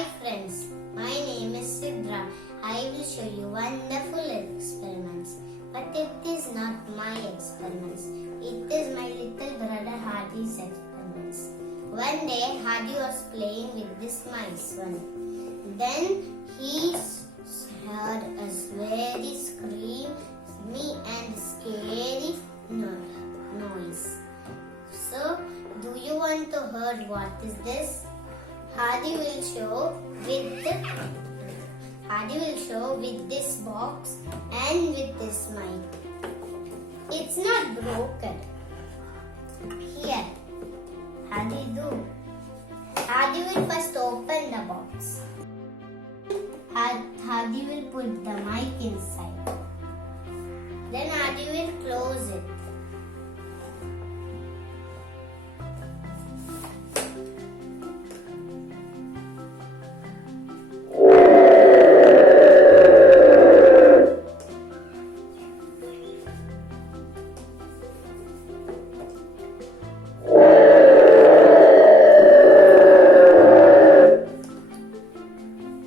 Hi friends, my name is Sidra. I will show you wonderful experiments. But it is not my experiments. It is my little brother Hardy's experiments. One day Hardy was playing with this mice one. Then he heard a very screamy and scary noise. So, do you want to hear what is this? Hardy will show with this box and with this mic. It's not broken. Here, Hardy do. Hardy will first open the box. Hardy will put the mic inside. Then Hardy will close it.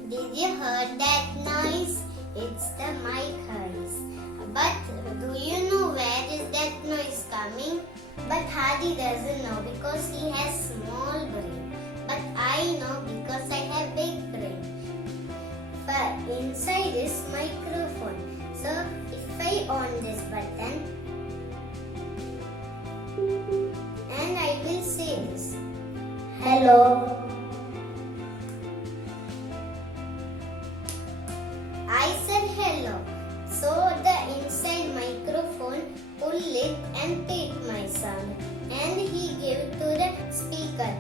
Did you heard that noise? It's the mic noise. But do you know where is that noise coming? But Hardy doesn't know because he has small brain. But I know because I have big brain. But inside is microphone. So if I on this button and I will say this. Hello. I said hello. So the inside microphone pull it and take my sound and he gave it to the speaker.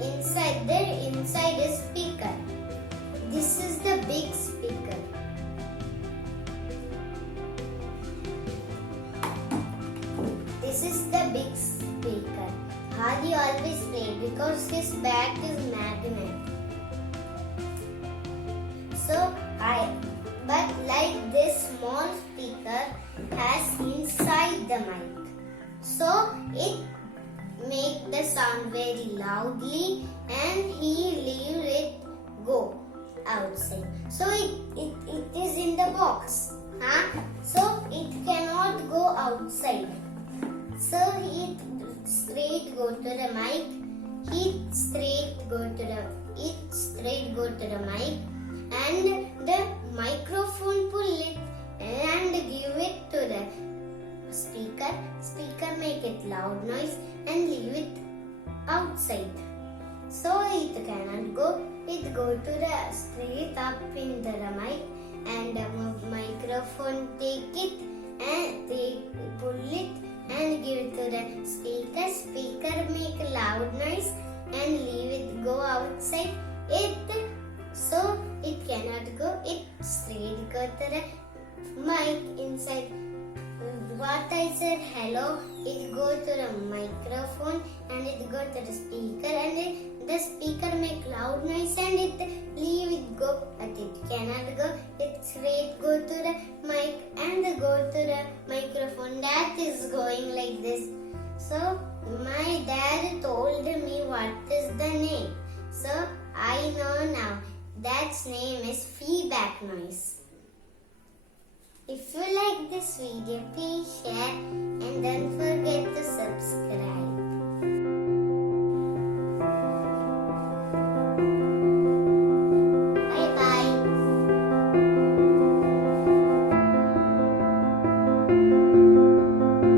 Inside is speaker. This is the big speaker. This is the big speaker. Hardy always play because his back is magnet. But like this small speaker has inside the mic. So it make the sound very loudly and he leave it go outside. So it is in the box. So it cannot go outside. So it straight go to the mic. It straight go to the mic. And the microphone pull it and give it to the speaker. Speaker make it loud noise and leave it outside. So it cannot go. It go to the straight up into the mic and the microphone take it and they pull it and give it to the speaker. Speaker make loud noise and leave it go outside. So it cannot go. It straight go to the mic inside. What I said hello, it go to the microphone and it go to the speaker and the speaker make loud noise and it leave it go. But it cannot go. It straight go to the mic and go to the microphone. That is going like this. So my dad told me what is the name. So I know now. That name is feedback noise. If you like this video, please share and don't forget to subscribe.